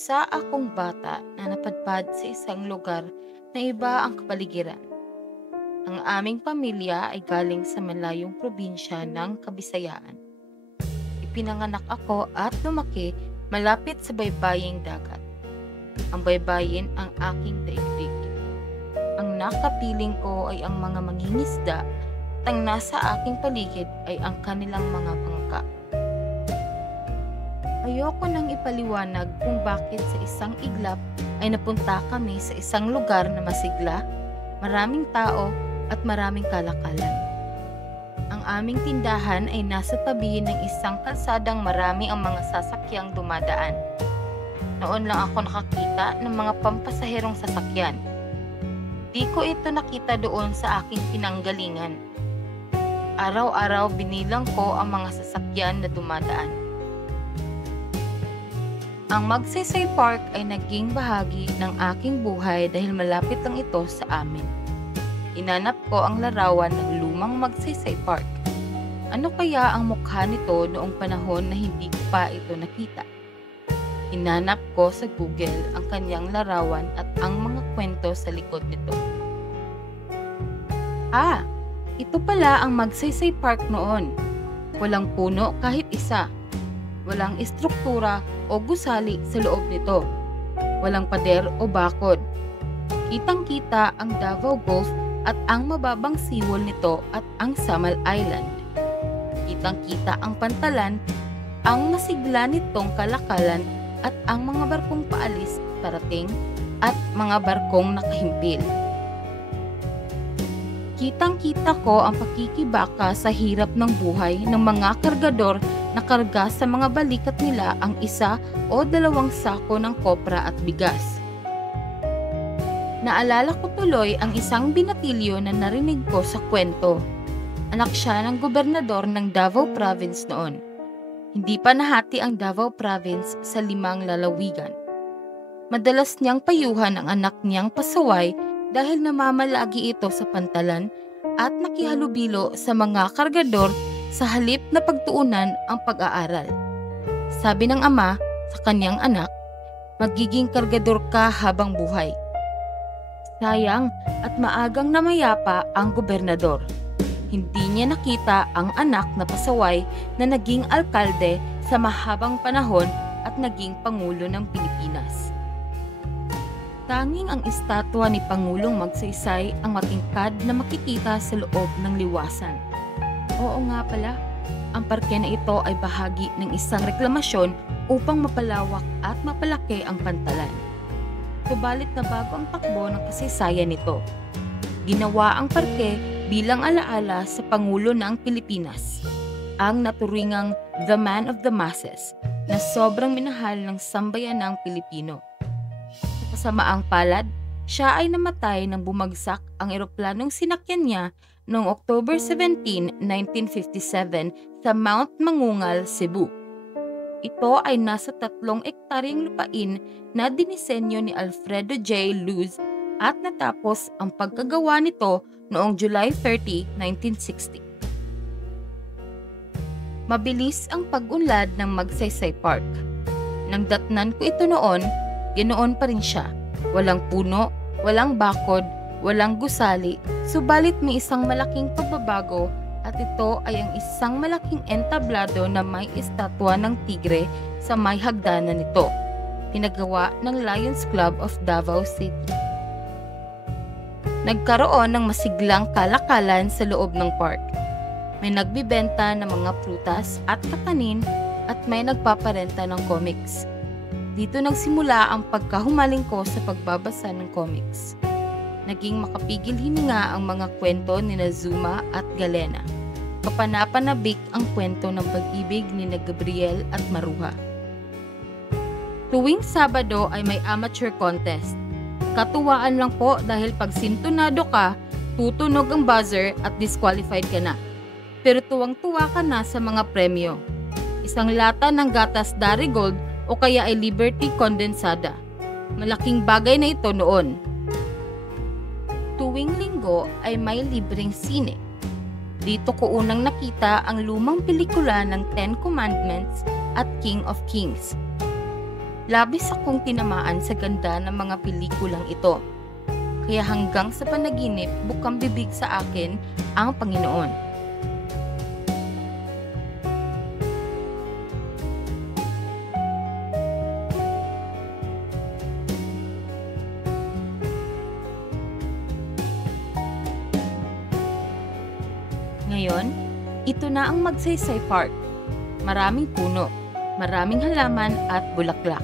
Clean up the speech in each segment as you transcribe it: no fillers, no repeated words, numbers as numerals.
Isa akong bata na napadpad sa isang lugar na iba ang kapaligiran. Ang aming pamilya ay galing sa malayong probinsya ng Kabisayaan. Ipinanganak ako at lumaki malapit sa baybaying dagat. Ang baybayin ang aking daigdig. Ang nakapiling ko ay ang mga mangingisda at ang nasa aking paligid ay ang kanilang mga bangka. Ayoko nang ipaliwanag kung bakit sa isang iglap ay napunta kami sa isang lugar na masigla, maraming tao at maraming kalakalan. Ang aming tindahan ay nasa tabi ng isang kalsadang marami ang mga sasakyang dumadaan. Noon lang ako nakakita ng mga pampasaherong sasakyan. Di ko ito nakita doon sa aking pinanggalingan. Araw-araw binilang ko ang mga sasakyan na dumadaan. Ang Magsaysay Park ay naging bahagi ng aking buhay dahil malapit lang ito sa amin. Hinanap ko ang larawan ng lumang Magsaysay Park. Ano kaya ang mukha nito noong panahon na hindi ko pa ito nakita? Hinanap ko sa Google ang kanyang larawan at ang mga kwento sa likod nito. Ito pala ang Magsaysay Park noon. Walang puno kahit isa. Walang estruktura o gusali sa loob nito. Walang pader o bakod. Kitang-kita ang Davao Gulf at ang mababang seawall nito at ang Samal Island. Kitang-kita ang pantalan, ang masigla nitong kalakalan at ang mga barkong paalis, parating, at mga barkong nakahimpil. Kitang-kita ko ang pakikibaka sa hirap ng buhay ng mga kargador na karga sa mga balikat nila ang isa o dalawang sako ng kopra at bigas. Naalala ko tuloy ang isang binatilyo na narinig ko sa kwento. Anak siya ng gobernador ng Davao Province noon. Hindi pa nahati ang Davao Province sa 5 lalawigan. Madalas niyang payuhan ang anak niyang pasaway dahil namamalagi ito sa pantalan at nakihalubilo sa mga kargador sa halip na pagtuunan ang pag-aaral. Sabi ng ama sa kanyang anak, magiging kargador ka habang buhay. Sayang at maagang namayapa ang gobernador. Hindi niya nakita ang anak na pasaway na naging alkalde sa mahabang panahon at naging Pangulo ng Pilipinas. Tanging ang estatwa ni Pangulong Magsaysay ang matingkad na makikita sa loob ng liwasan. Oo nga pala, ang parke na ito ay bahagi ng isang reklamasyon upang mapalawak at mapalaki ang pantalan. Subalit na bago ang takbo ng kasaysayan nito. Ginawa ang parke bilang alaala sa Pangulo ng Pilipinas, ang naturingang The Man of the Masses na sobrang minahal ng sambayanang Pilipino. Sa kasamaang palad, siya ay namatay nang bumagsak ang eroplanong sinakyan niya noong October 17, 1957 sa Mount Mangungal, Cebu. Ito ay nasa 3 ektaryang lupain na dinisenyo ni Alfredo J. Luz at natapos ang pagkagawa nito noong July 30, 1960. Mabilis ang pag-unlad ng Magsaysay Park. Nang datnan ko ito noon, ganoon pa rin siya. Walang puno, walang bakod, walang gusali, subalit may isang malaking pagbabago at ito ay ang isang malaking entablado na may estatwa ng tigre sa may hagdanan nito. Pinagawa ng Lions Club of Davao City. Nagkaroon ng masiglang kalakalan sa loob ng park. May nagbibenta ng mga prutas at kakanin at may nagpaparenta ng comics. Dito nagsimula ang pagkahumaling ko sa pagbabasa ng comics. Naging makapigil hininga ang mga kwento ni Zuma at Galena. Kapanapanabik ang kwento ng pag-ibig ni Gabriel at Maruha. Tuwing Sabado ay may amateur contest. Katuwaan lang po dahil pag sintonado ka, tutunog ang buzzer at disqualified ka na. Pero tuwang-tuwa ka na sa mga premyo. Isang lata ng gatas Darigold o kaya ay Liberty Condensada. Malaking bagay na ito noon. Tuwing Linggo ay may libreng sine. Dito ko unang nakita ang lumang pelikula ng Ten Commandments at King of Kings. Labis akong tinamaan sa ganda ng mga pelikulang ito. Kaya hanggang sa panaginip, bukang bibig sa akin ang Panginoon. Ngayon, ito na ang Magsaysay Park. Maraming puno, maraming halaman at bulaklak.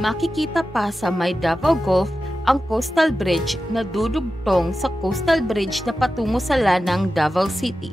Makikita pa sa may Davao Gulf ang coastal bridge na dudugtong sa coastal bridge na patungo sa Lanang, Davao City.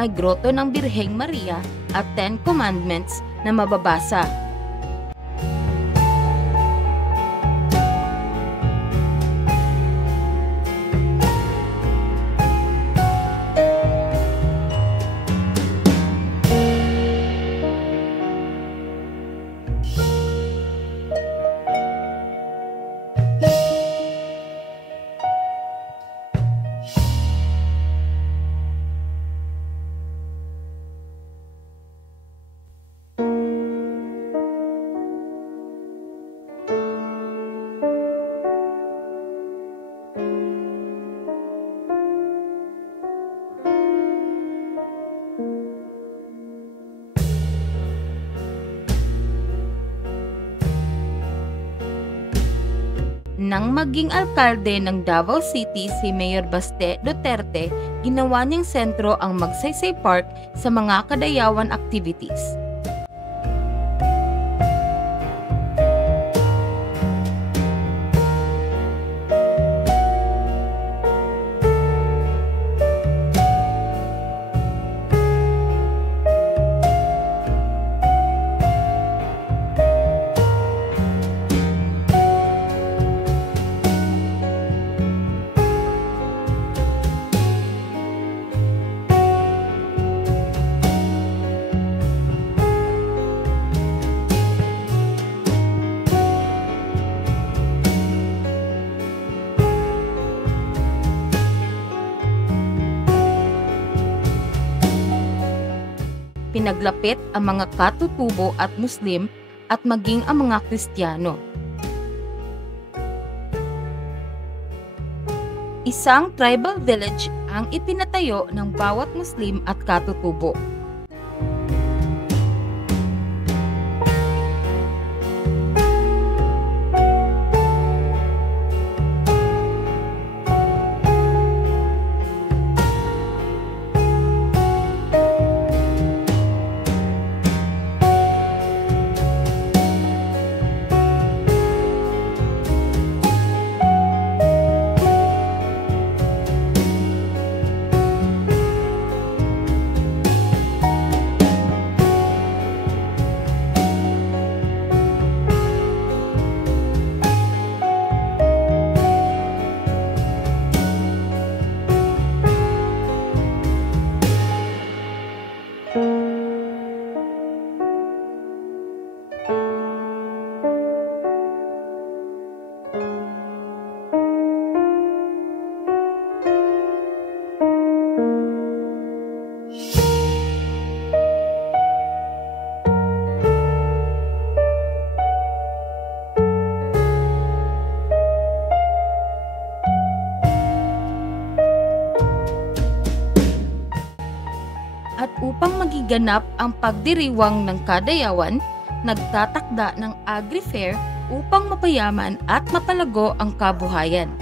May grotto ng Birheng Maria at 10 Commandments na mababasa. Nang maging alkalde ng Davao City si Mayor Baste Duterte, ginawa niyang sentro ang Magsaysay Park sa mga kadayawan activities. Pinaglapit ang mga katutubo at Muslim at maging ang mga Kristiyano. Isang tribal village ang ipinatayo ng bawat Muslim at katutubo. At upang magiganap ang pagdiriwang ng kadayawan, nagtatakda ng agri-fair upang mapayaman at mapalago ang kabuhayan.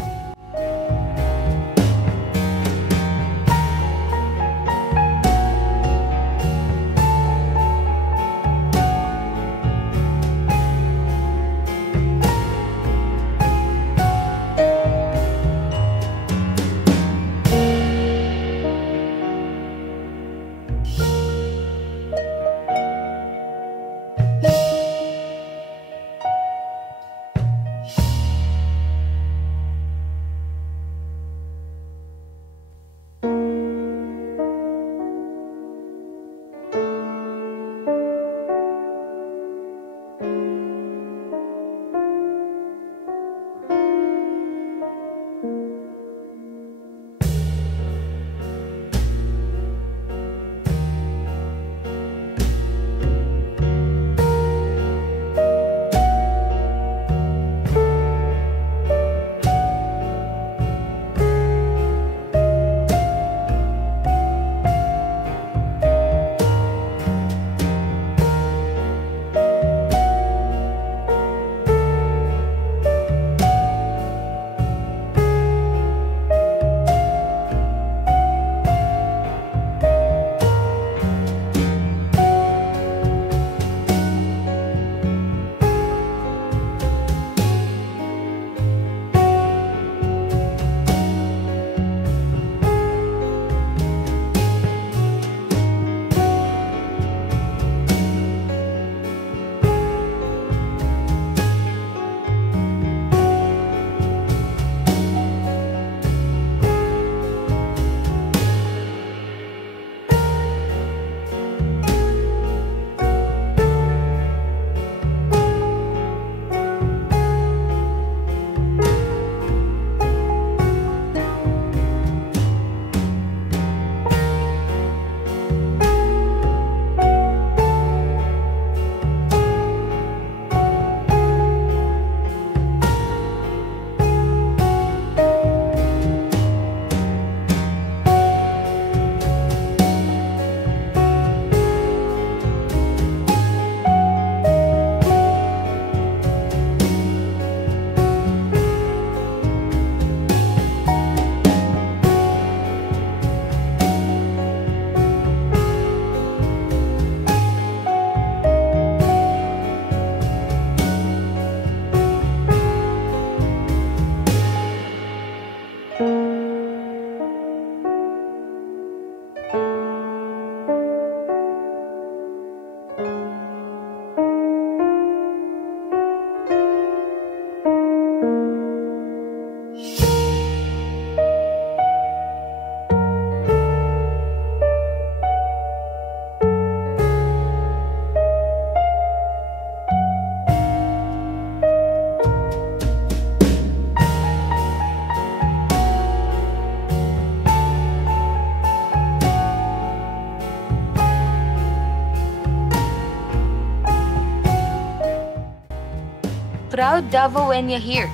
Proud Davaoeña here.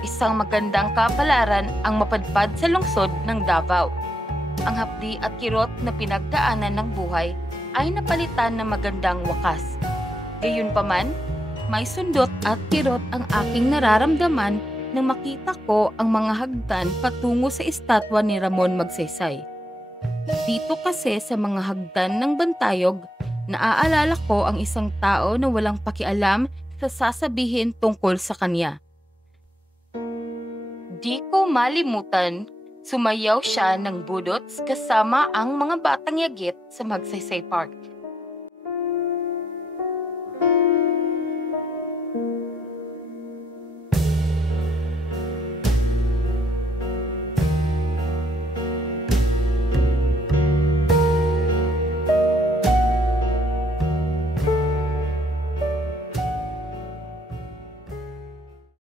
Isang magandang kapalaran ang mapadpad sa lungsod ng Davao. Ang hapdi at kirot na pinagdaanan ng buhay ay napalitan ng magandang wakas. Gayunpaman, may sundot at kirot ang aking nararamdaman nang makita ko ang mga hagdan patungo sa estatwa ni Ramon Magsaysay. Dito kasi sa mga hagdan ng Bantayog, naaalala ko ang isang tao na walang pakialam sa sasabihin tungkol sa kanya. Di ko malimutan, sumayaw siya ng budots kasama ang mga batang yagit sa Magsaysay Park.